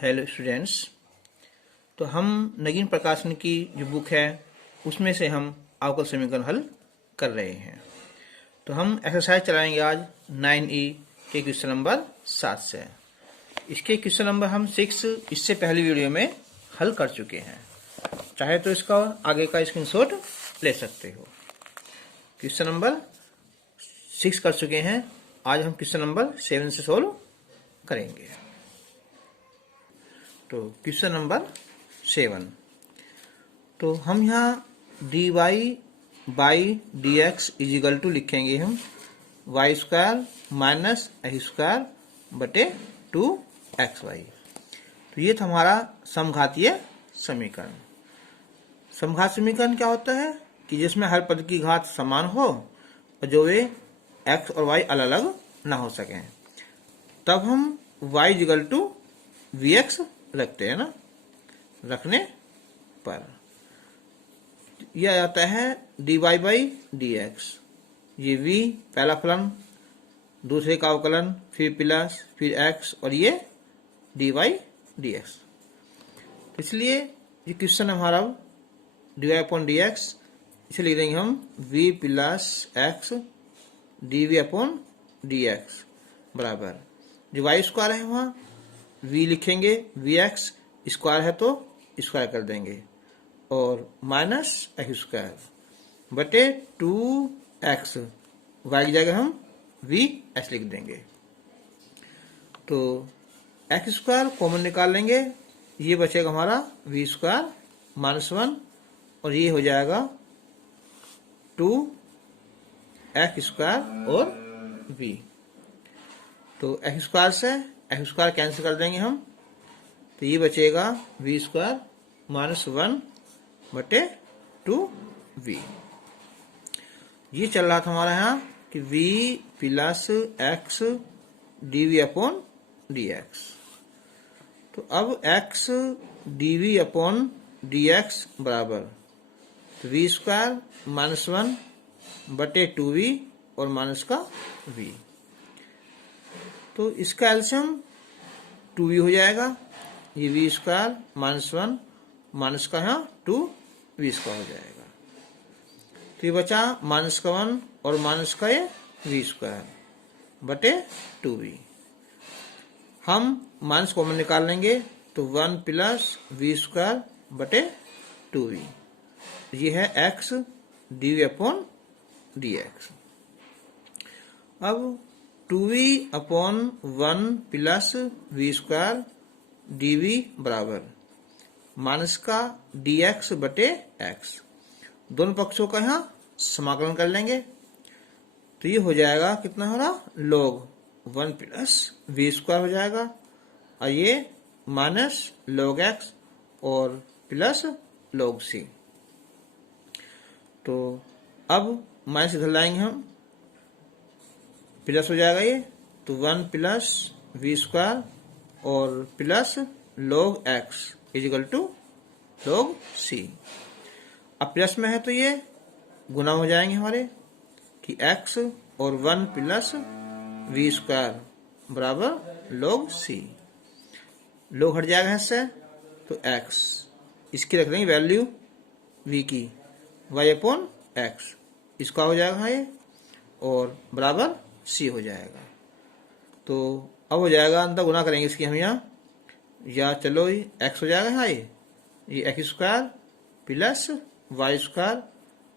Hello students. तो हम नगीन प्रकाशन की जो बुक है उसमें से हम अवकल समीकरण हल कर रहे हैं। तो हम एक्सरसाइज चलाएंगे आज 9E के क्वेश्चन नंबर 7 से। इसके क्वेश्चन नंबर हम 6 इससे पहली वीडियो में हल कर चुके हैं। चाहे तो इसका आगे का स्क्रीनशॉट ले सकते हो। क्वेश्चन नंबर 6 कर चुके हैं। आज हम क्वेश्चन नंबर 7 से सोल्व करेंगे। तो क्वेश्चन नंबर 7, तो हम यहाँ dy by D X equal to लिखेंगे हम Y square minus X square बटे 2xy। तो ये था हमारा समघातीय समीकरण। समघात समीकरण क्या होता है कि जिसमें हर पद की घात समान हो और जो वे x और y अलग अलग ना हो सकें। तब हम y इजिकल टू vx रखते हैं ना। रखने पर यह आता है dy बाई डी एक्स। ये v पहला फलन, दूसरे का अवकलन, फिर प्लस, फिर x और ये dy बाई डी एक्स। इसलिए ये क्वेश्चन हमारा dy अपॉन डी एक्स, इसे लिख देंगे हम v plus X D upon D X बराबर जो वाई स्क्वायर है वहाँ v लिखेंगे, vx स्क्वायर है तो स्क्वायर कर देंगे और माइनस एक्स स्क्वायर बटे 2x, y की जगह हम vx लिख देंगे। तो एक्स स्क्वायर कॉमन निकाल लेंगे, ये बचेगा हमारा v स्क्वायर माइनस 1 और ये हो जाएगा 2x स्क्वायर और v। तो एक्स स्क्वायर से एक्स स्क्वायर कैंसिल कर देंगे हम, तो ये बचेगा v स्क्वायर माइनस 1 बटे 2v। ये चल रहा था हमारा यहाँ कि v plus X D upon D X. तो अब x D upon D X बराबर तो v स्क्वायर माइनस 1 बटे 2v और माइनस का v। तो इसका एलसीएम 2v हो जाएगा। ये v स्क्वायर माइनस 1 माइनस का यहाँ 2v स्क्वायर हो जाएगा। तो ये बचा माइनस का 1 और माइनस का ये v स्क्वायर बटे 2v। हम माइनस कॉमन निकाल लेंगे तो 1 प्लस v स्क्वायर बटे 2v। ये है x D upon D x. अब 2v upon 1 plus v square D बराबर माइनस का dx बटे x। दोनों पक्षों का यहाँ समाकलन कर लेंगे तो ये हो जाएगा कितना हो रहा log 1 प्लस v स्क्वायर हो जाएगा और ये माइनस log x और प्लस log c। तो अब माइनस इधर लाएंगे हम, प्लस हो जाएगा ये तो 1 प्लस v स्क्वायर और plus log x equal to log c। अब प्लस में है तो ये गुना हो जाएंगे हमारे कि x और 1 प्लस v स्क्वायर बराबर log c। log हट जाएगा इससे तो x, इसकी रख देंगे वैल्यू v की y अपॉन x, इसका हो जाएगा ये और बराबर c हो जाएगा। तो अब हो जाएगा अंदर गुना करेंगे इसकी हम यहाँ, या चलो ये x हो जाएगा यहाँ ये X square plus Y square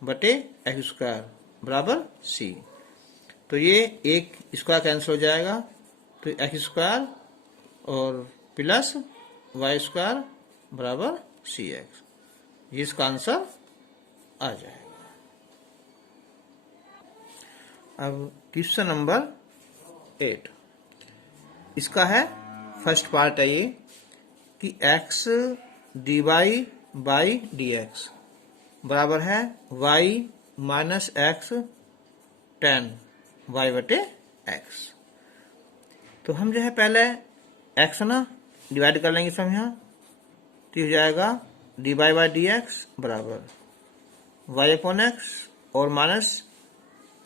बटे एक्स स्क्वायर बराबर c। तो ये एक स्क्वायर कैंसिल हो जाएगा तो एक्स स्क्वायर और प्लस वाई स्क्वायर बराबर cx। ये इसका आंसर आ जाएगा। अब क्वेश्चन नंबर 8, इसका है फर्स्ट पार्ट है ये कि x D by D X बराबर है y minus x ten y बटे x। तो हम जो है पहले x ना डिवाइड कर लेंगे सब यहाँ, तो हो जाएगा डी बाई डी एक्स बराबर y अपॉन एक्स और माइनस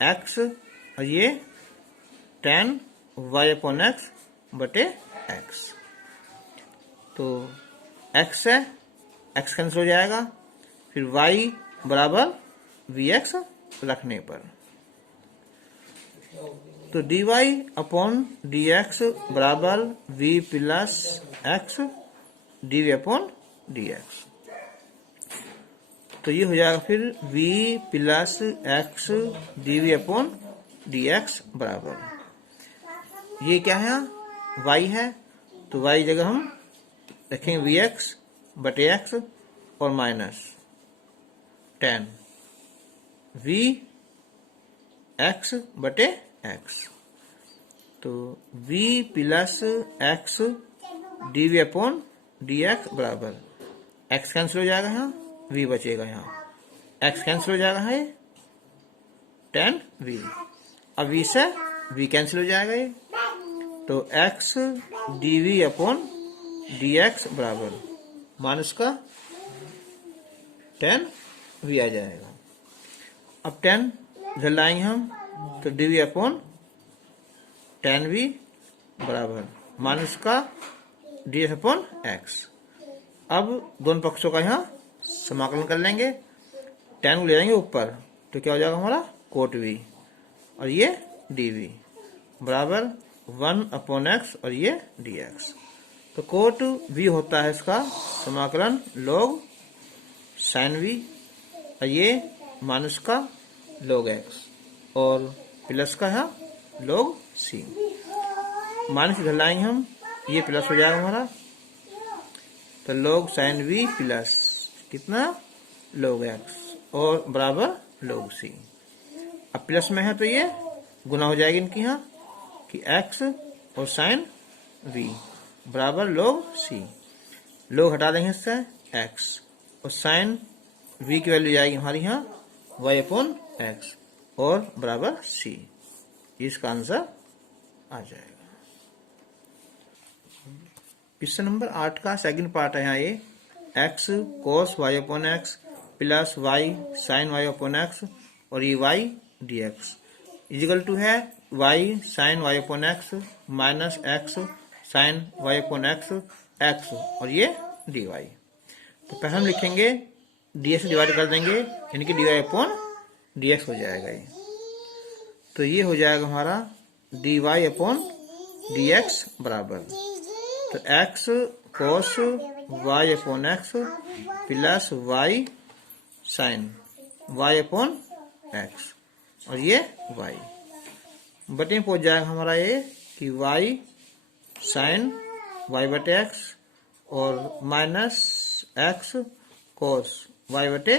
x और ये टेन y अपॉन एक्स बटे x। तो x है, x कैंसिल हो जाएगा, फिर y बराबर vx रखने पर, तो dy अपॉन dx बराबर v plus x dv upon dx। तो ये हो जाएगा फिर v plus x dv upon dx बराबर, ये क्या है, y है, तो y जगह हम रखेंगे vx बटे x और माइनस 10 v x बटे x, तो v plus x dv upon dx बराबर, x कैंसिल हो जाएगा, यहाँ v बचेगा, यहाँ x कैंसिल हो जाएगा है 10v, अब v से v कैंसिल हो जाएगा ये, तो x dv अपॉन dx बराबर माइनस का 10v आ जाएगा। अब 10 इधर लाएंगे हम, तो dv अपॉन 10v बराबर माइनस का dx अपॉन x। अब दोनों पक्षों का यहाँ समाकलन कर लेंगे, 10 को ले जाएंगे ऊपर, तो क्या हो जाएगा हमारा कोट v, और ये dv बराबर 1 अपॉन x और ये dx। तो कोट v होता है इसका समाकलन log sin v, और ये माइनस का log x और प्लस का है log c। माइनस इधर लाएंगे हम, ये प्लस हो जाएगा हमारा, तो log sin v प्लस कितना log x और बराबर log c। अब प्लस में है तो ये गुना हो जाएगी इनकी यहाँ कि x और sin v बराबर log c, log हटा देंगे इससे x और sin v की वैल्यू जाएगी हमारी यहाँ y अपॉन x और बराबर c, इसका आंसर आ जाएगा। क्वेश्चन नंबर 8 का सेकंड पार्ट है यहाँ ये, x cos y upon x plus y sin y upon x और ये y dx इजिकल टू है y sin y upon x minus x sin y upon x और ये dy। तो पहले हम लिखेंगे dx से डिवाइड कर देंगे, यानी कि dy अपॉन dx हो जाएगा ये, तो ये हो जाएगा हमारा dy अपॉन dx बराबर, तो x cos y upon x plus y sin y upon x और ये y बटे में पहुंच जाएगा हमारा ये कि y sin y बटे x और माइनस x cos y बटे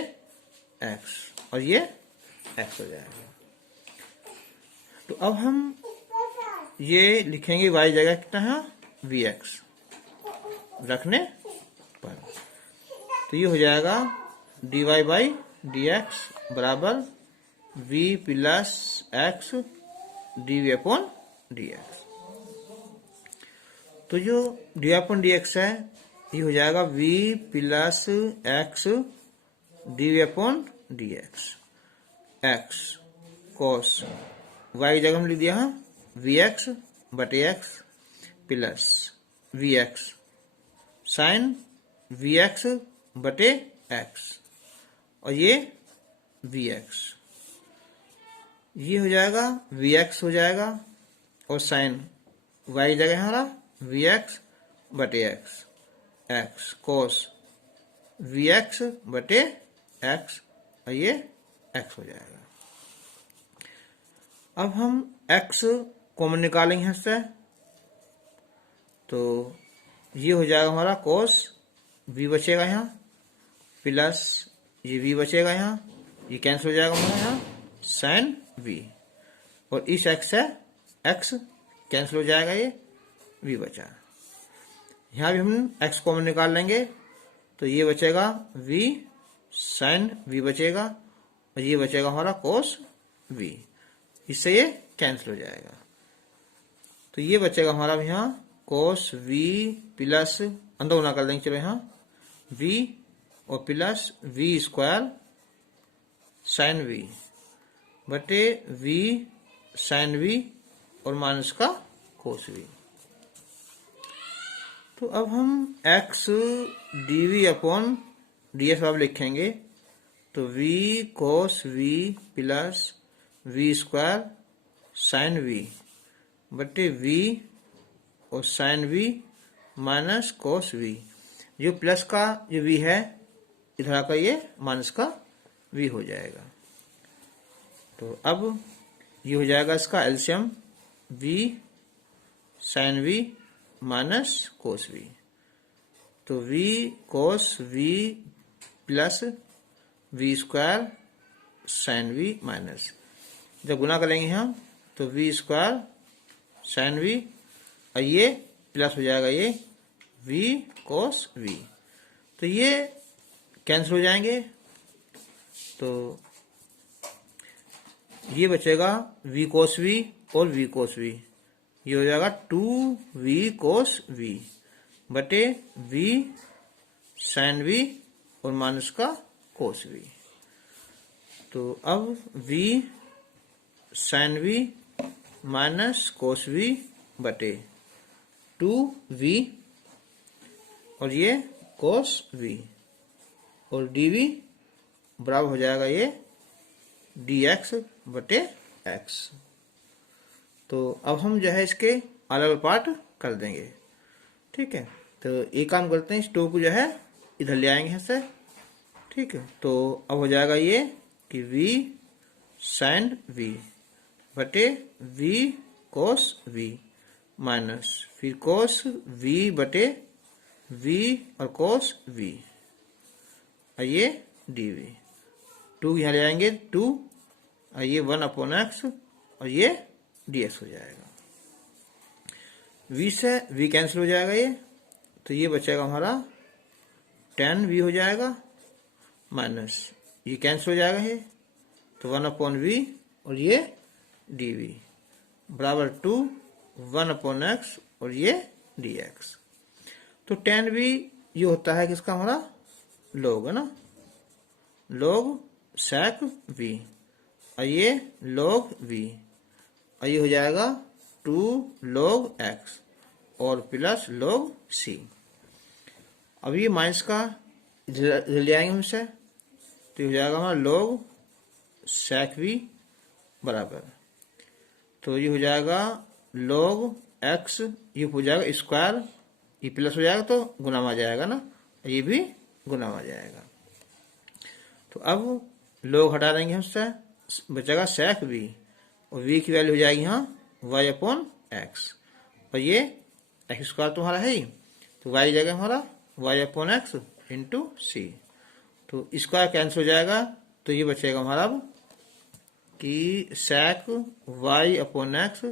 x और ये x हो जाएगा। तो अब हम ये लिखेंगे y जगह कितना है vx रखने पर, तो ये हो जाएगा dy बाई dx बराबर v plus x dv upon dx। तो जो dy अपॉन dx है ये हो जाएगा v plus x dv upon dx, x cos y की जगह हम लिख दिया है vx बटे x plus vx sin vx बटे x और ये vx, ये हो जाएगा vx हो जाएगा और sin y जगह हमारा vx बटे x, x cos vx बटे x और ये x हो जाएगा। अब हम x कॉमन निकालेंगे इससे, तो ये हो जाएगा हमारा cos v बचेगा यहाँ प्लस ये v बचेगा यहाँ, ये कैंसिल हो जाएगा हमारा यहाँ sin v और इस x से x कैंसिल हो जाएगा, ये v बचा। यहाँ भी हम x कॉमन निकाल लेंगे, तो ये बचेगा v sin v बचेगा और ये बचेगा हमारा cos v, इससे ये कैंसिल हो जाएगा। तो ये बचेगा हमारा यहाँ cos v प्लस अंदर गुना कर देंगे, चलो यहाँ v और plus v square sin v बटे v sin v और माइनस का cos v। तो अब हम x dv अपॉन ds अब लिखेंगे, तो v cos v plus v square sine v बटे v और sine v minus cos v। जो प्लस का जो v है इधर आकर ये माइनस का v हो जाएगा। तो अब ये हो जाएगा इसका LCM v sine v minus cos v। तो v cos v plus v square sine v minus, जब गुना करेंगे हम तो v स्क्वायर साइन v और ये प्लस हो जाएगा ये v कोस v। तो ये कैंसिल हो जाएंगे, तो ये बचेगा v कोस v और v कोस v। ये हो जाएगा 2v कोस v बटे v साइन v और माइनस का कोस v। तो अब v sine v minus cos v बटे 2v और ये कोस v और dv बराबर हो जाएगा ये dx बटे x। तो अब हम जो है इसके अलग अलग पार्ट कर देंगे, ठीक है। तो एक काम करते हैं, इस 2 को जो है इधर ले आएंगे यहाँ से, ठीक है। तो अब हो जाएगा ये कि v साइन v बटे v कोस v माइनस फिर कोस v बटे v और कोस v और ये dv। 2 यहाँ ले आएंगे 2 और ये 1 अपॉन x और ये dx हो जाएगा। v से v कैंसिल हो जाएगा ये, तो ये बचेगा हमारा 10v हो जाएगा माइनस ये कैंसिल हो जाएगा ये, तो 1 अपॉन v और ये dv बराबर 2 1 अपॉन x और ये dx। तो 10v ये होता है किसका हमारा log है ना, log sec v और ये log v और ये हो जाएगा 2 log x और प्लस log c। अब ये माइनस का ले आएंगे हमसे, तो ये हो जाएगा हमारा log sec v बराबर, तो ये हो जाएगा log x, ये हो जाएगा स्क्वायर, ये प्लस हो जाएगा तो गुना में आ जाएगा ना, ये भी गुना में आ जाएगा। तो अब log हटा देंगे हमसे, बचेगा sec v और v की वैल्यू हो जाएगी यहाँ y अपॉन x और ये x स्क्वायर तुम्हारा है ही, तो y जगह हमारा y upon x into c। तो स्क्वायर कैंसिल हो जाएगा, तो ये बचेगा हमारा अब कि sec y अपॉन x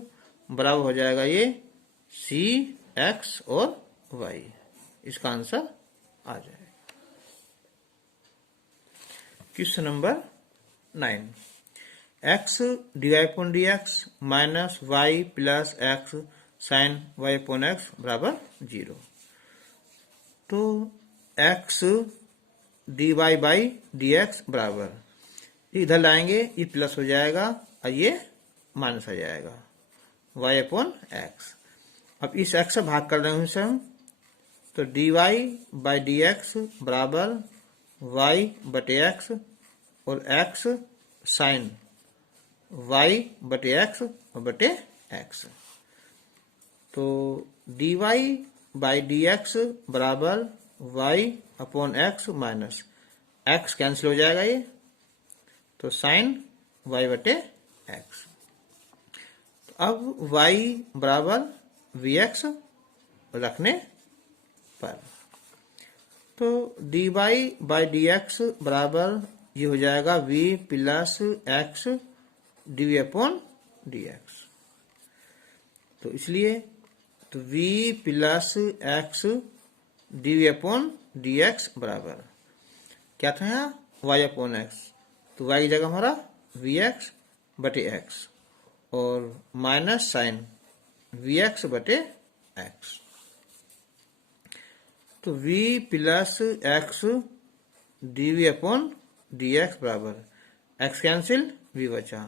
बराबर हो जाएगा ये c x और y। इसका आंसर आ जाएगा। Question number 9, x dy upon dx minus y plus x sine y upon x बराबर 0। तो x dy बाई dx बराबर इधर लाएंगे, ये प्लस हो जाएगा और ये माइनस आ जाएगा y अपॉन x। अब इस x से भाग कर रहे हैं इसे हम, तो dy बाई dx बराबर y बटे x और x साइन y बटे x और बटे x। तो dy बाई dx बराबर y upon x minus x cancel हो जाएगा ये, तो साइन y बटे x। तो अब y बराबर vx रखने पर, तो dy बाई dx बराबर ये हो जाएगा v plus x dv upon dx। तो इसलिए तो v plus x dv upon dx बराबर क्या था यहाँ y अपॉन x, तो y की जगह हमारा vx बटे x और माइनस साइन vx बटे x। तो v plus x dv upon dx बराबर x कैंसिल v बचा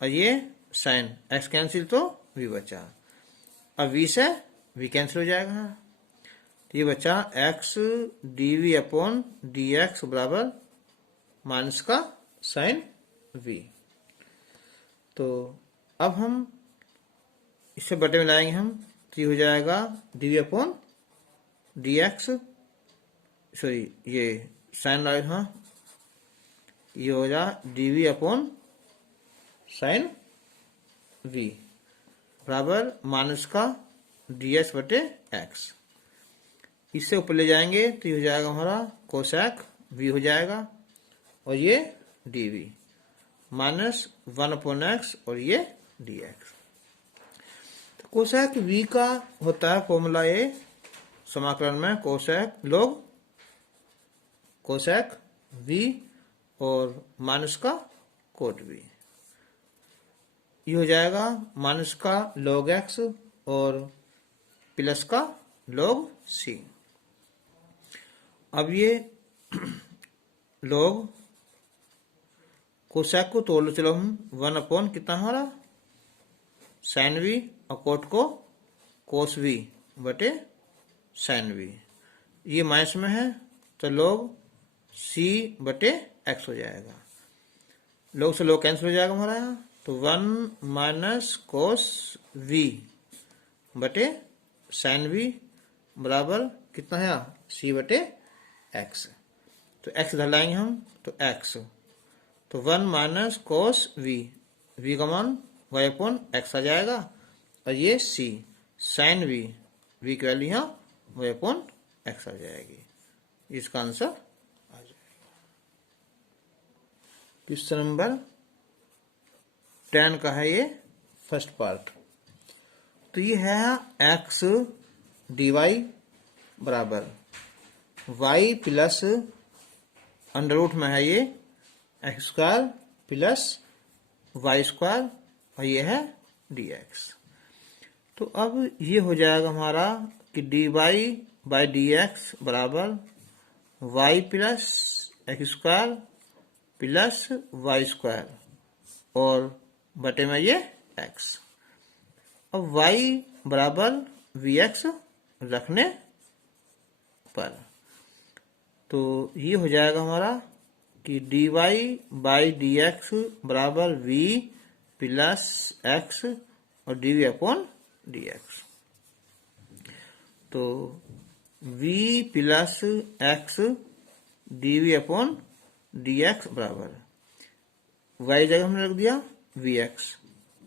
और ये साइन x कैंसिल तो v बचा। अब v से v कैंसिल हो जाएगा, तो ये बचा x D upon D X बराबर माइनस का साइन वी। तो अब हम इससे बटे में लाएंगे हम, तो ये हो जाएगा D upon D x, sorry ये साइन लाइन, हाँ ये हो जा डी अपॉन साइन वी बराबर माइनस का डी एस बटे एक्स। इससे ऊपर ले जाएंगे तो ये हो जाएगा हमारा कोसेक वी हो जाएगा, और ये D V minus 1 upon X और ये डी एक्स। तो कोसेक वी का होता है फॉर्मूला ये समाकलन में कोसेक लॉग कोसेक वी और माइनस का कोट वी। ये हो जाएगा माइनस का लॉग एक्स और प्लस का लॉग सी। अब ये लॉग कोसेक को तोड़ लो, चलो हम 1 अपॉन कितना हमारा साइन वी और कोट को कोस वी बटे साइन वी। ये माइनस में है तो लॉग सी बटे एक्स हो जाएगा। लॉग से लॉग कैंसिल हो जाएगा हमारा यहाँ, तो 1 माइनस कोस वी बटे साइन वी बराबर कितना है सी बटे एक्स। तो एक्स इधर लाएंगे हम, तो एक्स, तो 1 माइनस कोस वी का मान वाई अपॉन एक्स आ जाएगा, और ये सी साइन वी की वैल्यू यहाँ वाई अपॉन एक्स आ जाएगी। इसका आंसर आ जाएगा। क्वेश्चन नंबर 10 का है ये फर्स्ट पार्ट। तो ये है एक्स डी वाई बराबर वाई प्लस अंडर रूट में है ये X square plus Y square, और ये है डी एक्स। तो अब ये हो जाएगा हमारा कि D Y by D X बराबर Y plus X square plus Y square और बटे में ये एक्स। अब y बराबर वी एक्स रखने पर तो ये हो जाएगा हमारा कि D Y by D X बराबर v प्लस एक्स और D V upon D X. तो v plus X D V upon D X बराबर y जगह हमने रख दिया वी एक्स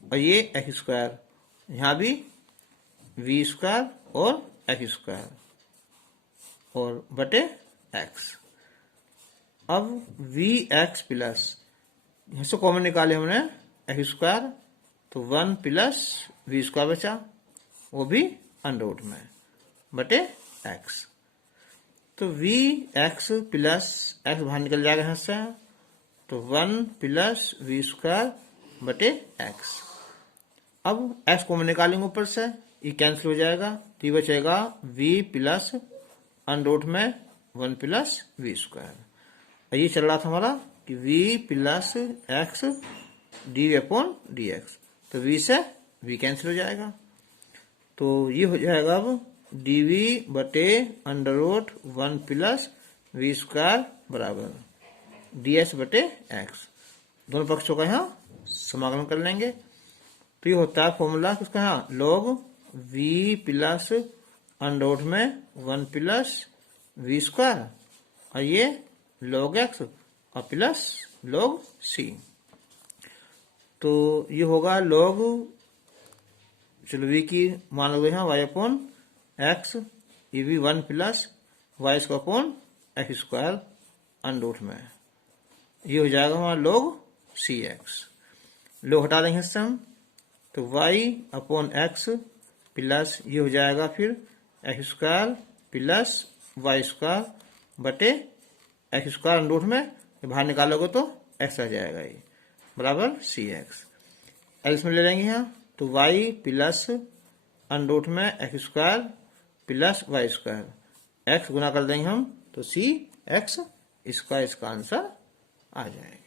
और ये एक्स स्क्वायर, यहाँ भी वी स्क्वायर और एक्स स्क्वायर और बटे एक्स। अब वी एक्स प्लस यहाँ से कॉमन निकाले हमने एक्स स्क्वायर, तो 1 प्लस वी स्क्वायर बचा, वो भी अंडर रूट में बटे एक्स। तो वी एक्स प्लस एक्स बाहर निकल जाएगा यहाँ से, तो 1 प्लस वी स्क्वायर बटे एक्स। अब एक्स को हम निकालेंगे ऊपर से, ये कैंसिल हो जाएगा, तो ये बचेगा v प्लस अंडर रूट में 1 प्लस वी स्क्वायर। ये चल रहा था हमारा कि v plus X D upon D X, तो v से v कैंसिल हो जाएगा, तो ये हो जाएगा अब डी वी बटे under root 1 plus V square बराबर डी एस बटे एक्स। दोनों पक्षों का यहाँ समाकलन कर लेंगे, तो ये होता है फॉर्मूला किसका यहाँ log v plus under root में 1 प्लस वी स्क्वायर और ये लॉग एक्स और प्लस लॉग सी। तो ये होगा लॉग, चलो v की मान लो यहाँ y अपॉन एक्स, ये भी 1 plus Y square upon X square under root में, ये हो जाएगा हमारा लॉग सी एक्स। लॉग हटा देंगे इससे हम, तो y अपॉन एक्स प्लस ये हो जाएगा फिर X square plus Y square बटे एक्स स्क्वायर अंडर रूट में, बाहर निकालोगे तो एक्स आ जाएगा, ये बराबर सी एक्स। एक्स में ले लेंगे यहाँ, तो y प्लस अंडर रूट में X square plus Y square, X गुना कर देंगे हम तो सी एक्स स्क्वायर, इसका आंसर आ जाएगा।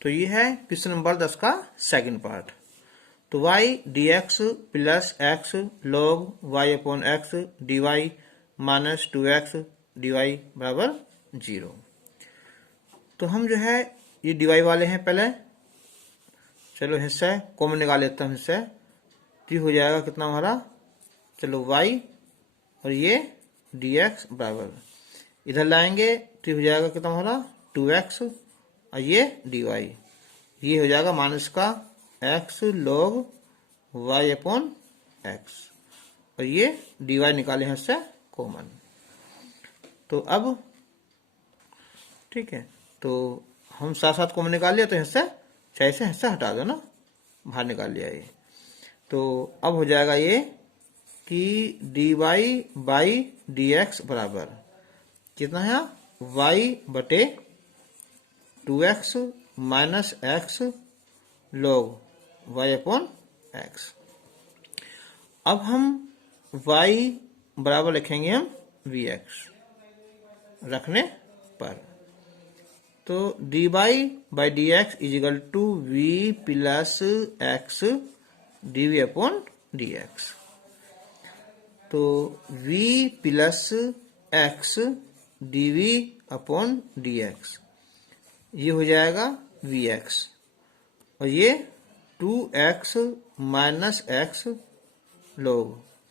तो ये है क्वेश्चन नंबर 10 का सेकंड पार्ट। तो y dx plus X log y upon X dy minus 2x dy बराबर 0। तो हम जो है ये dy वाले हैं पहले, चलो हिस्सा कॉमन निकाल लेता हूँ हिस्सा। तो हो जाएगा कितना हमारा, चलो y और ये dx बराबर, इधर लाएंगे तो हो जाएगा कितना हमारा 2x और ये dy, ये हो जाएगा माइनस का x log y upon X और ये dy निकाले हैं इससे कॉमन। तो अब ठीक है, तो हम साथ साथ कॉमन निकाल लिया तो हिस्सा चाहे से हिस्सा हटा दो ना, बाहर निकाल लिया ये। तो अब हो जाएगा ये कि dy बाई dx बराबर कितना है, y बटे 2x minus X log y upon x. अब हम y बराबर लिखेंगे हम vx रखने पर, तो dy by D X is equal to V plus X D V upon D X. तो v plus X D V upon D X ये हो जाएगा vx और ये 2x माइनस एक्स log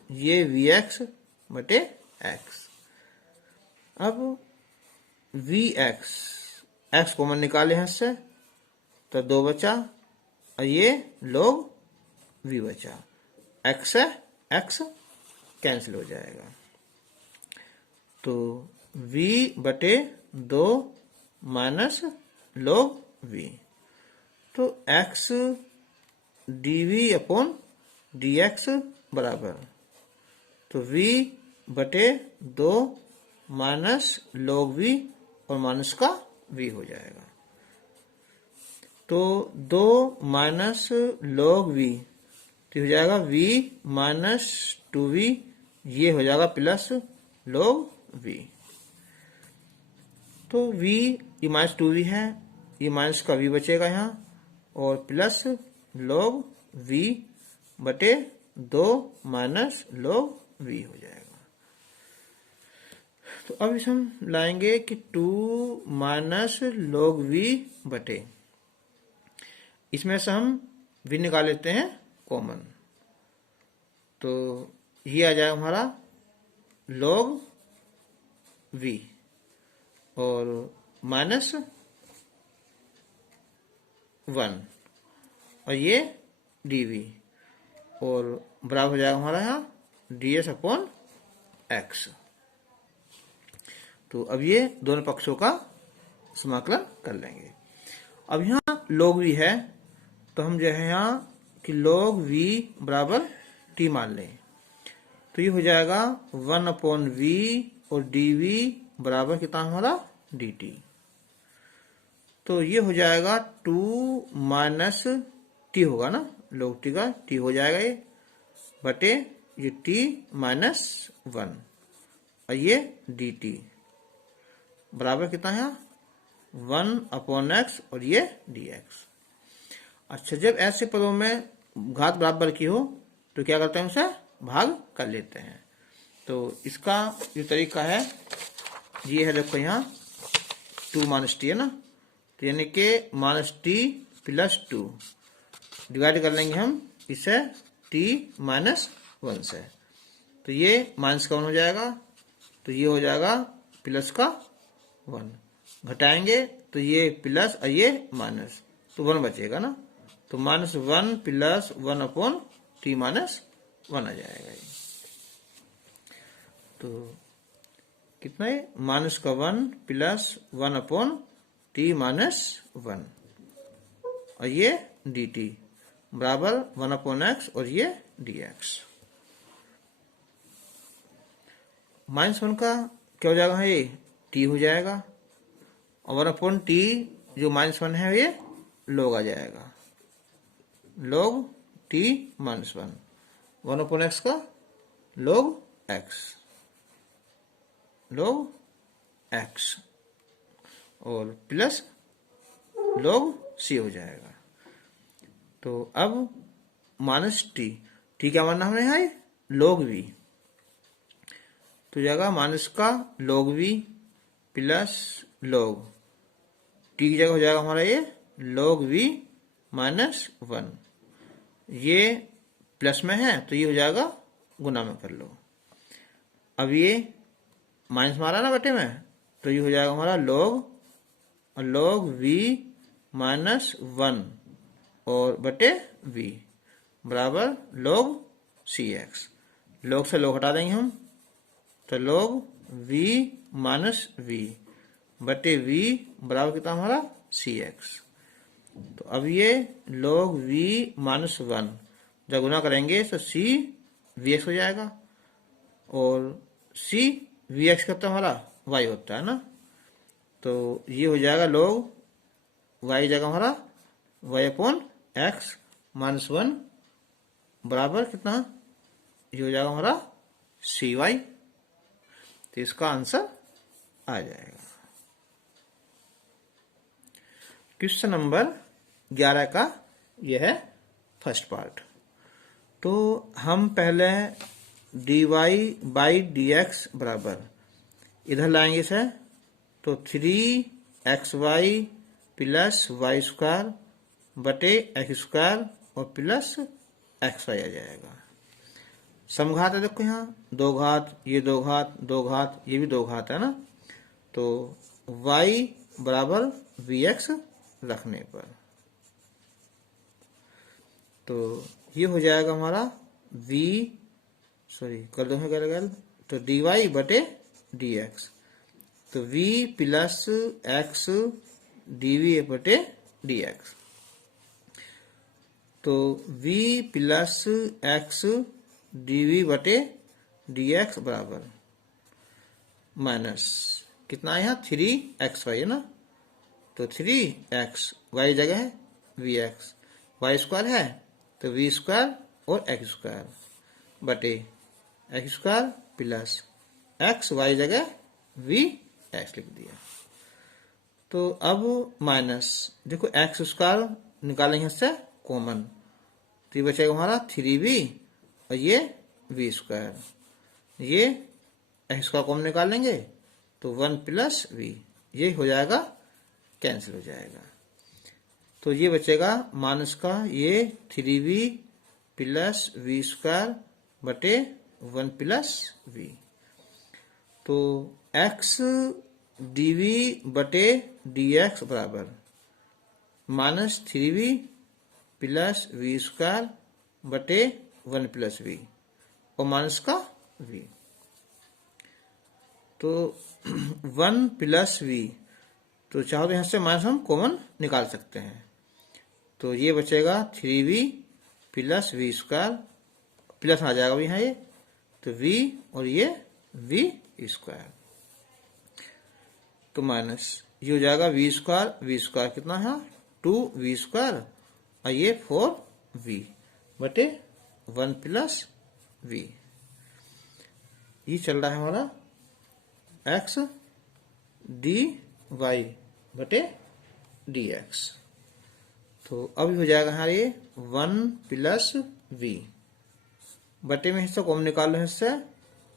ये vx बटे x। अब vx x कॉमन निकाले हैं इससे तो 2 बचा और ये log v बचा, x से x कैंसिल हो जाएगा। तो v बटे 2 माइनस log v, तो x dv अपॉन dx बराबर, तो v बटे 2 माइनस log v और माइनस का v हो जाएगा। तो 2 माइनस log v तो हो जाएगा v माइनस 2v, ये हो जाएगा प्लस log v। तो v ये माइनस 2v है, ये माइनस का v बचेगा यहाँ और प्लस log v बटे 2 माइनस log v हो जाएगा। तो अब इसे हम लाएंगे कि 2 माइनस log v बटे, इसमें से हम v निकाल लेते हैं कॉमन, तो ये आ जाएगा हमारा log v और माइनस 1 और ये dv और बराबर हो जाएगा हमारा यहाँ ds अपॉन x। तो अब ये दोनों पक्षों का समाकलन कर लेंगे। अब यहाँ log v है तो हम जो है यहाँ कि log v बराबर t मान लें, तो ये हो जाएगा 1 अपॉन v और dv बराबर कितना हमारा dt। तो ये हो जाएगा 2 माइनस t होगा ना, log t का t हो जाएगा ये बटे ये t माइनस 1 और ये dt बराबर कितना है 1 अपॉन x और ये dx। अच्छा, जब ऐसे पदों में घात बराबर की हो तो क्या करते हैं, उसे भाग कर लेते हैं। तो इसका जो तरीका है ये है, देखो यहाँ 2 माइनस टी है ना, तो यानी कि माइनस टी प्लस 2 डिवाइड कर लेंगे हम इसे t माइनस 1 से, तो ये माइनस का 1 हो जाएगा, तो ये हो जाएगा प्लस का 1, घटाएंगे तो ये प्लस और ये माइनस, तो 1 बचेगा ना, तो minus 1 plus 1 upon t minus 1 आ जाएगा ये। तो कितना है, माइनस का 1 प्लस 1 अपॉन t माइनस 1 और ये dt बराबर 1 अपॉन x और ये dx। माइनस 1 का क्या हो जाएगा, ये t हो जाएगा और 1 अपॉन t जो माइनस 1 है ये log आ जाएगा, log t minus 1, 1 upon x का log x, log x और प्लस log c हो जाएगा। तो अब माइनस टी, टी क्या मानना हमने यहाँ, log v, तो जाएगा माइनस का log v plus log T की जगह हो जाएगा हमारा ये log v माइनस 1, ये प्लस में है तो ये हो जाएगा गुना में कर लो। अब ये माइनस मारा ना बटे में, तो ये हो जाएगा हमारा log v माइनस 1 और बटे v बराबर log cx, log से log हटा देंगे हम, तो log v माइनस v बटे v बराबर कितना हमारा cx। तो अब ये log v माइनस 1 जब गुना करेंगे तो c vx हो जाएगा, और c vx करता हमारा y होता है ना, तो ये हो जाएगा log y जगह हमारा y अपॉन x माइनस 1 बराबर कितना, ये हो जाएगा हमारा cy, तो इसका आंसर आ जाएगा। क्वेश्चन नंबर 11 का यह है फर्स्ट पार्ट। तो हम पहले dy बाई dx बराबर इधर लाएंगे इसे, तो 3xy प्लस वाई स्क्वायर बटे एक्स स्क्वायर और प्लस xy आ जाएगा। समघात है, देखो यहाँ दो घात, ये दो घात, दो घात, ये भी दो घात है ना, तो y बराबर vx रखने पर तो ये हो जाएगा हमारा कर दो है तो dy बटे dx, तो v प्लस x dv बटे dx, तो v प्लस x dv बटे dx बराबर माइनस कितना है यहाँ 3xy है ना, तो 3x y जगह है vx, y स्क्वायर है तो v स्क्वायर और x स्क्वायर बटे x square plus x y जगह v x लिख दिया। तो अब माइनस देखो x स्क्वायर निकालेंगे इससे कॉमन, तो ये बचेगा हमारा 3v और ये v स्क्वायर, ये x स्क्वायर कॉमन निकाल लेंगे तो 1 प्लस v, ये हो जाएगा कैंसिल हो जाएगा। तो ये बचेगा माइनस का ये 3v प्लस v स्क्वायर बटे 1 प्लस v, तो x dv बटे dx बराबर minus 3v plus v square बटे 1 प्लस v और माइनस का v, तो 1 प्लस v, तो चाहो तो यहाँ से माइनस हम कॉमन निकाल सकते हैं, तो ये बचेगा 3v plus v square plus आ जाएगा यहाँ ये, तो v और ये v स्क्वायर, तो माइनस ये हो जाएगा v स्क्वायर कितना है 2v स्क्वायर और ये 4v बटे 1 प्लस v, ये चल रहा है हमारा x dy बटे dx। तो अब हो जाएगा यहाँ ये 1 प्लस v बटे में हिस्सा कॉमन निकाल लो, हिस्से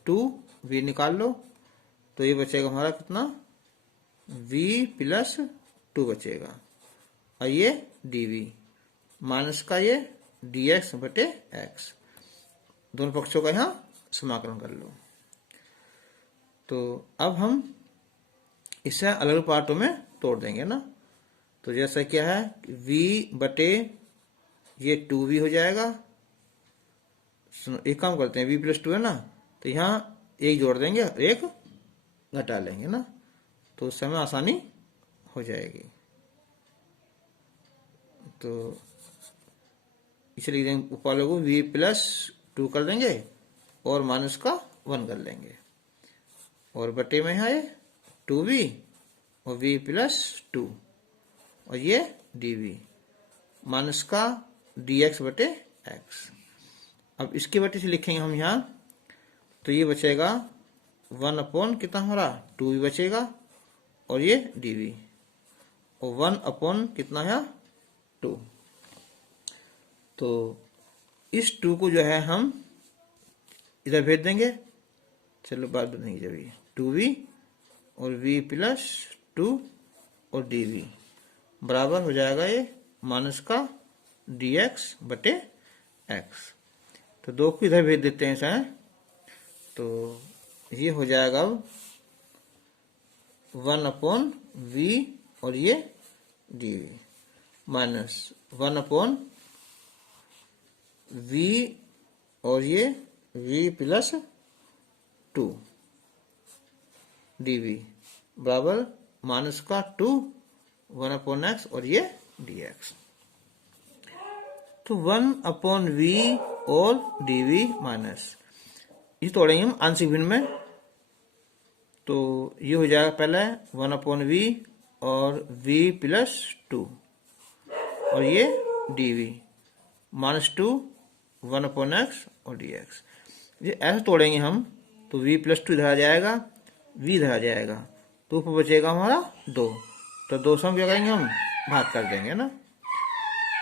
2v निकाल लो, तो ये बचेगा हमारा कितना v प्लस 2 बचेगा और ये dv माइनस का ये dx बटे x, दोनों पक्षों का यहाँ समाकलन कर लो। तो अब हम इसे अलग अलग पार्टों में तोड़ देंगे ना, तो जैसा क्या है v बटे ये 2v हो जाएगा, सुनो एक काम करते हैं v प्लस 2 है ना, तो यहाँ एक जोड़ देंगे और एक घटा लेंगे ना, तो उस समय आसानी हो जाएगी। तो इसे लिख देंगे ऊपर लोगों v प्लस 2 कर देंगे और माइनस का 1 कर लेंगे, और बटे में है 2v और v प्लस 2 और ये dv माइनस का dx बटे x। अब इसके बटे से लिखेंगे हम यहाँ, तो ये बचेगा 1 अपॉन कितना हमारा 2v बचेगा और ये dv और 1 अपॉन कितना है 2, तो इस 2 को जो है हम इधर भेज देंगे। चलो बात बनेगी जब ये 2v और v प्लस 2 और dv बराबर हो जाएगा ये माइनस का dx बटे x। तो 2 को इधर भेज देते हैं सर। तो ये हो जाएगा अब 1/v और ये dv माइनस 1/v और ये v प्लस 2 dv बराबर माइनस का 2 1/x और ये dx। तो 1/v और dv माइनस ये तोड़ेंगे हम आंशिक भिन्न में। तो ये हो जाएगा पहले 1/v और v प्लस 2 और ये dv माइनस 2 1/x और dx। ये ऐसे तोड़ेंगे हम तो v प्लस 2 इधर आ जाएगा, v इधर आ जाएगा, तो ऊपर बचेगा हमारा 2। तो 2 से हम क्या करेंगे, हम भाग कर देंगे ना।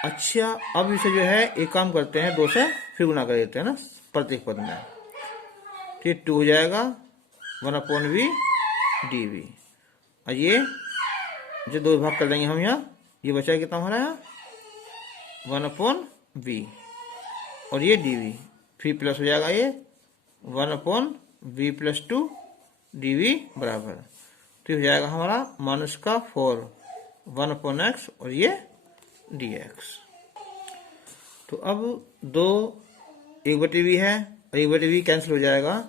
अच्छा, अब इसे जो है एक काम करते हैं, 2 से फिर गुना कर देते हैं ना प्रत्येक पद में। फिर 2 हो जाएगा 1/v dv और ये जो 2 भाग कर देंगे हम यहाँ, ये बचा कितना हमारा यहाँ 1/v और ये dv फिर प्लस हो जाएगा ये 1/v प्लस 2 dv बराबर। तो हो जाएगा हमारा माइनस का 4 1/x और ये dx। तो अब 2 1/v है और 1/v कैंसिल हो जाएगा,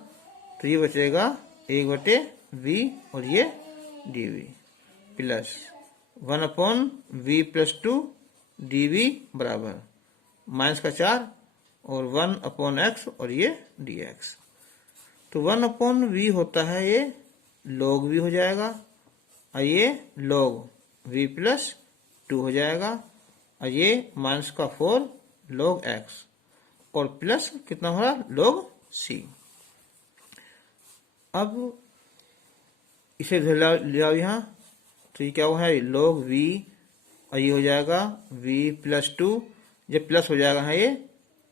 तो ये बचेगा 1/v और ये dv plus 1/v plus 2 dv बराबर माइनस का 4 और 1/x और ये dx। तो 1/v होता है ये log v हो जाएगा और ये log v प्लस 2 हो जाएगा और ये माइनस का 4 log x और प्लस कितना हो रहा log c। अब इसे ले आओ यहाँ, तो ये क्या हुआ है log v और ये हो जाएगा v प्लस 2, जब प्लस हो जाएगा है ये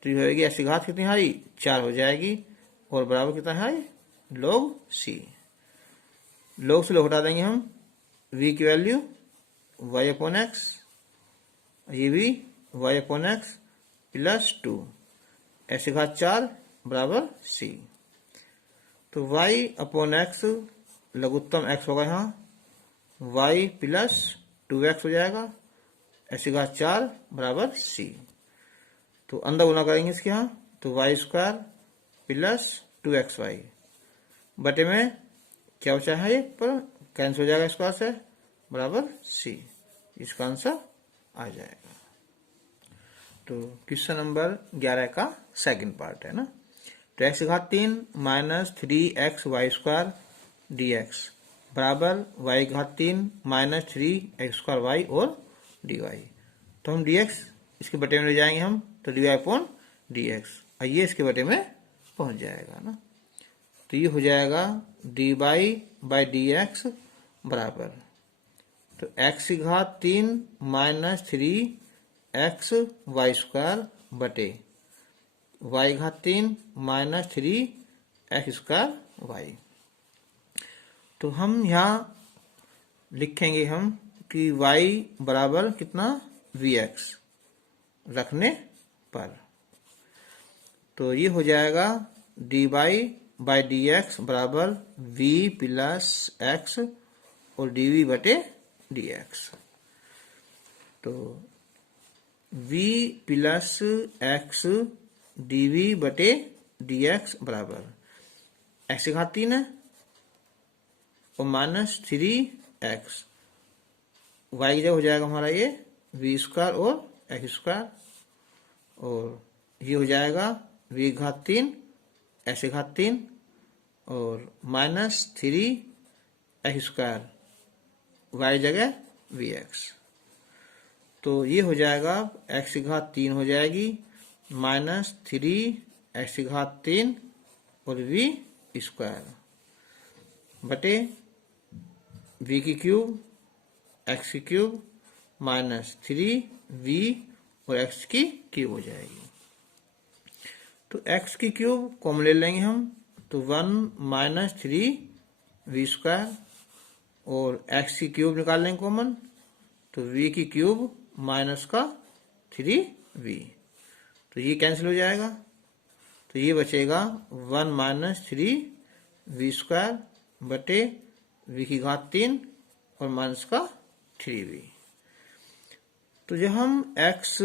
तो ये होगी ऐसी घात कितनी हमारी 4 हो जाएगी और बराबर कितना है log c। log से log हटा देंगे हम, v की वैल्यू y/x, ये भी y/x प्लस 2 ऐसी घात 4 बराबर c। तो y/x लघुत्तम x होगा यहाँ, y प्लस 2x हो जाएगा ऐसी घात 4 बराबर c। तो अंदर गुना करेंगे इसके यहाँ, तो y² प्लस 2xy बटे में क्या बचा है ये पर कैंसिल हो जाएगा स्क्वायर से बराबर c। इसका आंसर आ जाएगा। तो क्वेश्चन नंबर 11 का सेकंड पार्ट है ना। तो x घात 3 माइनस 3xy² dx बराबर y घात 3 माइनस 3x² और dy। तो हम dx इसके बटे में ले जाएंगे हम, तो dy/dx और ये इसके बटे में पहुंच जाएगा ना। तो ये हो जाएगा dy/dx बराबर, तो x घात 3 माइनस 3xy² बटे y घात 3 माइनस 3x²y। तो हम यहाँ लिखेंगे हम कि y बराबर कितना vx रखने पर, तो ये हो जाएगा dy/dx बराबर v प्लस x और dv बटे dx। तो v प्लस x dv बटे dx बराबर x घात 3 है और माइनस 3x, y की जगह हो जाएगा हमारा ये v² और x² और ये हो जाएगा v घात 3 x घात 3 और माइनस 3x², y जगह vx। तो ये हो जाएगा x घात 3 हो जाएगी माइनस 3x घात 3 और v² बटे v की क्यूब x की क्यूब माइनस 3v और x की क्यूब हो जाएगी। तो एक्स की क्यूब कॉमन ले लेंगे हम, तो 1 माइनस 3v², और एक्स की क्यूब निकाल लेंगे कॉमन, तो v की क्यूब माइनस का 3v, तो ये कैंसिल हो जाएगा। तो ये बचेगा 1 माइनस 3v² बटे v की घात 3 और माइनस का 3v। तो जब हम x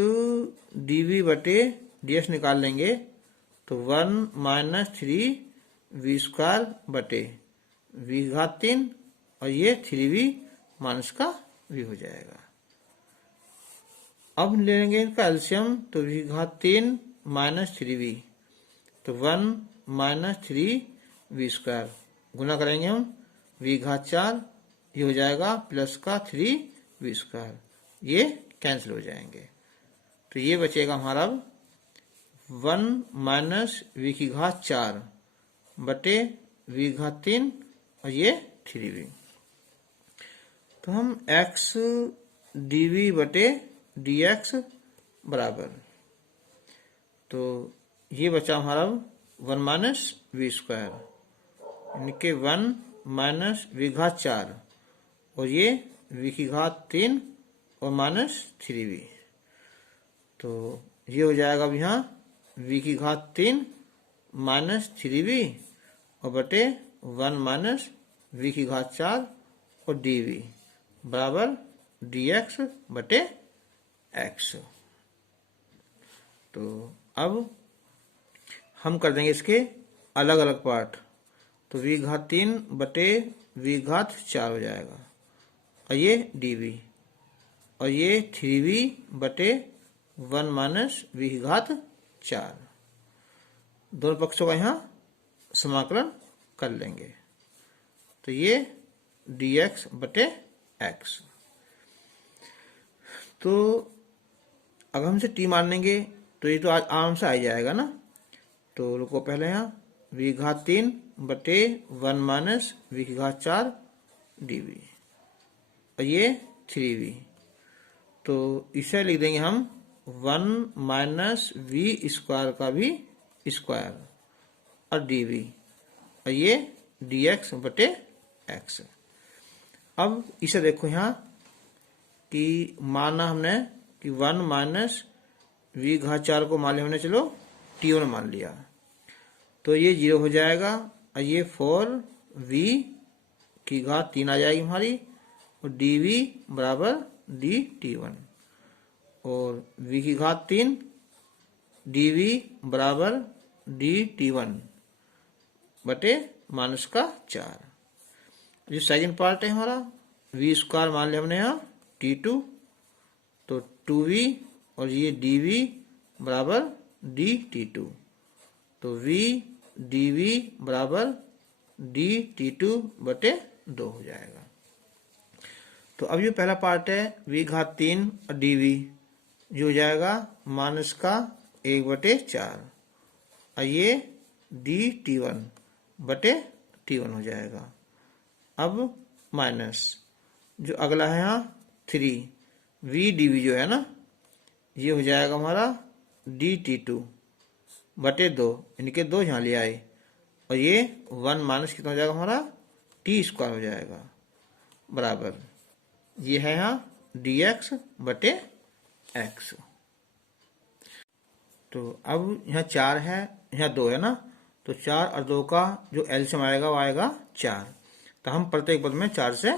dv बटे dx निकाल लेंगे तो 1 माइनस 3v² बटे v की घात 3 और ये 3v माइनस का v हो जाएगा। अब ले लेंगे इनका एलसीएम, तो v की घात 3 माइनस 3v, तो 1 माइनस 3v², गुना करेंगे हम v की घात 4, ये हो जाएगा प्लस का 3v², ये कैंसिल हो जाएंगे। तो ये बचेगा हमारा अब 1 माइनस v की घात 4 बटे v की घात 3 और ये 3v। तो हम x dv बटे dx बराबर, तो ये बचा हमारा 1 माइनस v², यानी कि 1 माइनस v घात 4 और ये v की घात 3 और माइनस 3v, तो ये हो जाएगा अब यहाँ v की घात 3 माइनस 3v और बटे 1 माइनस v की घात 4 और dv बराबर dx बटे x। तो अब हम कर देंगे इसके अलग अलग पार्ट, तो v घात 3 बटे v घात 4 हो जाएगा और ये dv, और ये 3v बटे 1 माइनस v की घात 4, दोनों पक्षों का यहाँ समाकलन कर लेंगे, तो ये dx बटे x। तो अगर हमसे t मान लेंगे तो ये तो आराम से आ जाएगा ना। तो रुको, पहले यहाँ v घात 3 बटे 1 माइनस v की घात 4 dv और ये 3v, तो इसे लिख देंगे हम 1 माइनस v² का भी स्क्वायर और dv और ये dx बटे x। अब इसे देखो यहाँ कि माना हमने कि 1 माइनस v घात 4 को मान लिया हमने, चलो t1 मान लिया, तो ये 0 हो जाएगा और ये 4v की घात 3 आ जाएगी हमारी, और dv बराबर dt1, और v की घात 3 dv बराबर dt1 बटे माइनस का 4। जो सेकंड पार्ट है हमारा v² मान लिया हमने यहाँ t2, तो 2v और ये dv बराबर dt2, तो v dv बराबर dt2 बटे 2 हो जाएगा। तो अब ये पहला पार्ट है v घात 3 और dv, जो हो जाएगा माइनस का 1 बटे 4 और ये dt1 बटे t1 हो जाएगा। अब माइनस जो अगला है यहाँ 3v dv जो है ना, ये हो जाएगा हमारा dt2 बटे 2, यानी कि 2 यहाँ ले आए, और ये 1 माइनस कितना हो जाएगा हमारा t² हो जाएगा बराबर, ये है यहाँ dx बटे x। तो अब यहाँ 4 है, यहाँ 2 है ना, तो 4 और 2 का जो एलसीएम आएगा वो आएगा 4, तो हम प्रत्येक पद में 4 से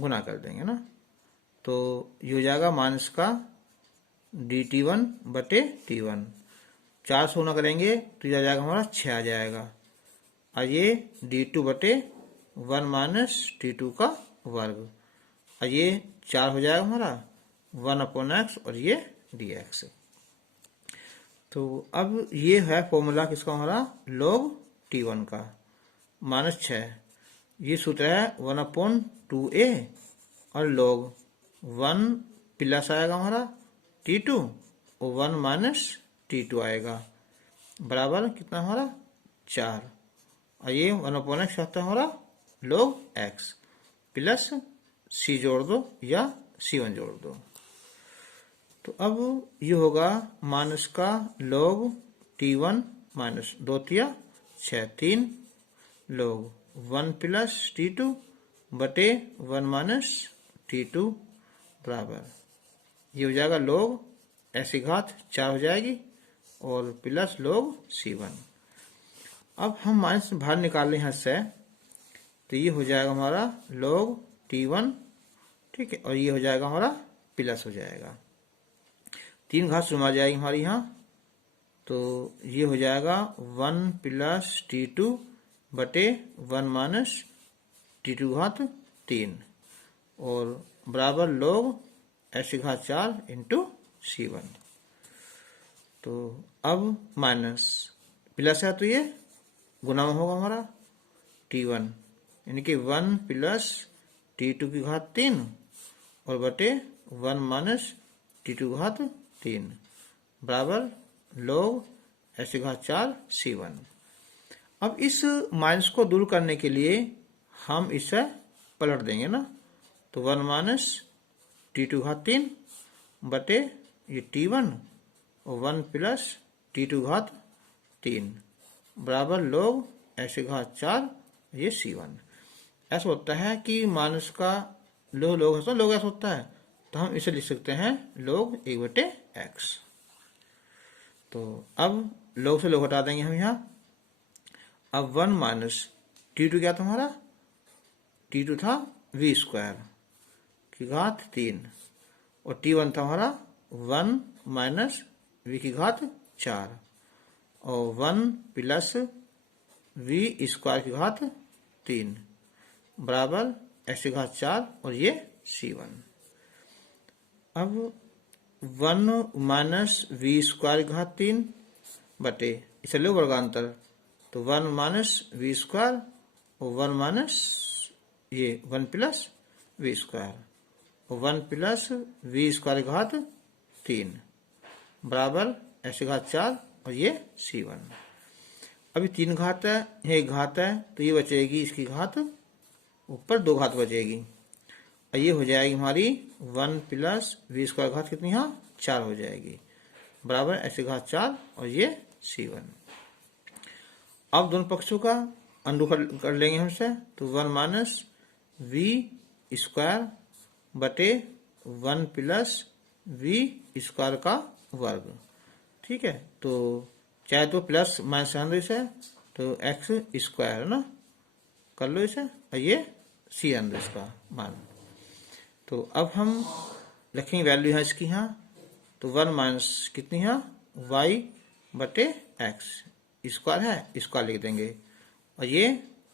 गुना कर देंगे ना, तो ये हो जाएगा माइनस का dt1 बटे t1, 4 से गुना करेंगे तो ये आ जाएगा हमारा 6 आ जाएगा, और ये d2 बटे 1 माइनस t2 का वर्ग, और ये 4 हो जाएगा हमारा 1/x और ये dx। तो अब ये है फॉर्मूला किसका हमारा log t1 का, -6, ये सूत्र है 1/2a और log 1 प्लस आएगा हमारा t2 और 1 माइनस t2 आएगा बराबर कितना हमारा 4, और ये 1/x आता है हमारा log x प्लस c जोड़ दो या c1 जोड़ दो। तो अब ये होगा माइनस का log t1 माइनस 2 तिया 6, 3 लोग 1 प्लस T2 बटे 1 माइनस T2 बराबर, ये हो जाएगा लोग ऐसी घात 4 हो जाएगी और प्लस लोग C1। अब हम माइनस बाहर निकाल लें यहाँ से, तो ये हो जाएगा हमारा लोग T1, ठीक है, और ये हो जाएगा हमारा प्लस हो जाएगा, 3 घात शुरू आ जाएगी हमारी यहाँ, तो ये हो जाएगा 1 प्लस T2 बटे 1 माइनस T2 घात 3 और बराबर लोग ऐसी घात 4 इंटू C1। तो अब माइनस प्लस है तो ये गुना में होगा हमारा T1, यानी कि 1 प्लस T2 की घात 3 और बटे 1 माइनस T2 घात 3 बराबर लोग ऐसी घात 4 C1। अब इस माइनस को दूर करने के लिए हम इसे पलट देंगे ना, तो 1 माइनस T2 घात 3 बटे ये T1 और 1 प्लस T2 घात 3 बराबर लोग ऐसे घात 4 ये C1। ऐसा होता है कि माइनस का लोग ऐसा होता है, तो हम इसे लिख सकते हैं लोग 1 बटे x। तो अब लोग से लोग हटा देंगे हम यहाँ। अब 1 माइनस T2 क्या था हमारा, T2 था v स्क्वायर की घात 3 और T1 था हमारा 1 माइनस v की घात 4 और 1 प्लस v स्क्वायर की घात 3 बराबर ऐसी घात 4 और ये C1। अब 1 माइनस v स्क्वायर की घात 3 बटे इसे लो वर्गांतर, तो 1 माइनस v स्क्वायर और 1 माइनस ये 1 प्लस v स्क्वायर और 1 प्लस v स्क्वायर की घात 3 बराबर ऐसी घात 4 और ये C1। अभी 3 घात है, ये 1 घात है, तो ये बचेगी इसकी घात, ऊपर 2 घात बचेगी और ये हो जाएगी हमारी 1 प्लस v स्क्वायर घात कितनी, यहाँ 4 हो जाएगी बराबर ऐसी घात 4 और ये C1। अब दोनों पक्षों का अंडू कर लेंगे हमसे, तो 1 माइनस v स्क्वायर बटे 1 प्लस v स्क्वायर का वर्ग, ठीक है। तो चाहे तो प्लस माइनस आंदो इसे, तो एक्स स्क्वायर है ना, कर लो इसे और ये C आंदो इसका मान। तो अब हम लिखेंगे वैल्यू है इसकी यहाँ, तो 1 माइनस कितनी है y बटे एक्स स्क्वायर है, स्क्वायर लिख देंगे और ये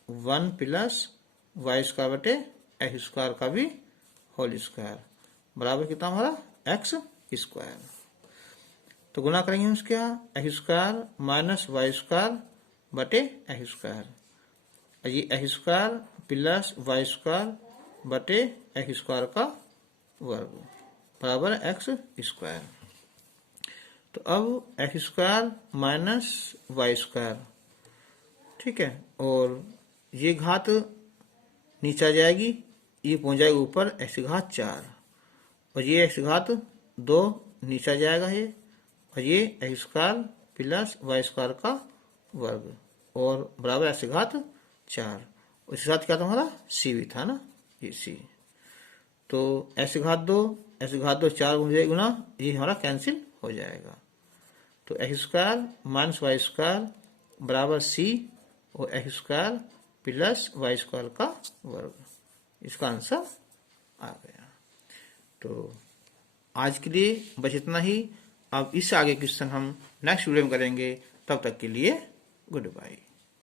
1 प्लस वाई स्क्वायर बटे एक्स स्क्वायर का भी होल स्क्वायर बराबर कितना हमारा एक्स स्क्वायर। तो गुना करेंगे हम इसके यहाँ X square minus Y square बटे एक्स स्क्वायर और ये X square plus Y square बटे एक्स स्क्वायर का वर्ग बराबर एक्स स्क्वायर। तो अब X square minus Y square, ठीक है, और ये घात नीचे आ जाएगी, ये पहुंच जाएगी ऊपर एक्स घात 4 और ये एक्स घात 2 नीचे आ जाएगा ये, और ये X square plus Y square का वर्ग और बराबर एक्स घात 4। उसके साथ क्या था हमारा सी भी था ना, ये सी। तो एक्स घात 2 4 गुना ये हमारा कैंसिल हो जाएगा। तो X square minus Y square बराबर सी और X square plus Y square का वर्ग, इसका आंसर आ गया। तो आज के लिए बस इतना ही। अब इससे आगे क्वेश्चन हम नेक्स्ट वीडियो में करेंगे, तब तक के लिए गुड बाय।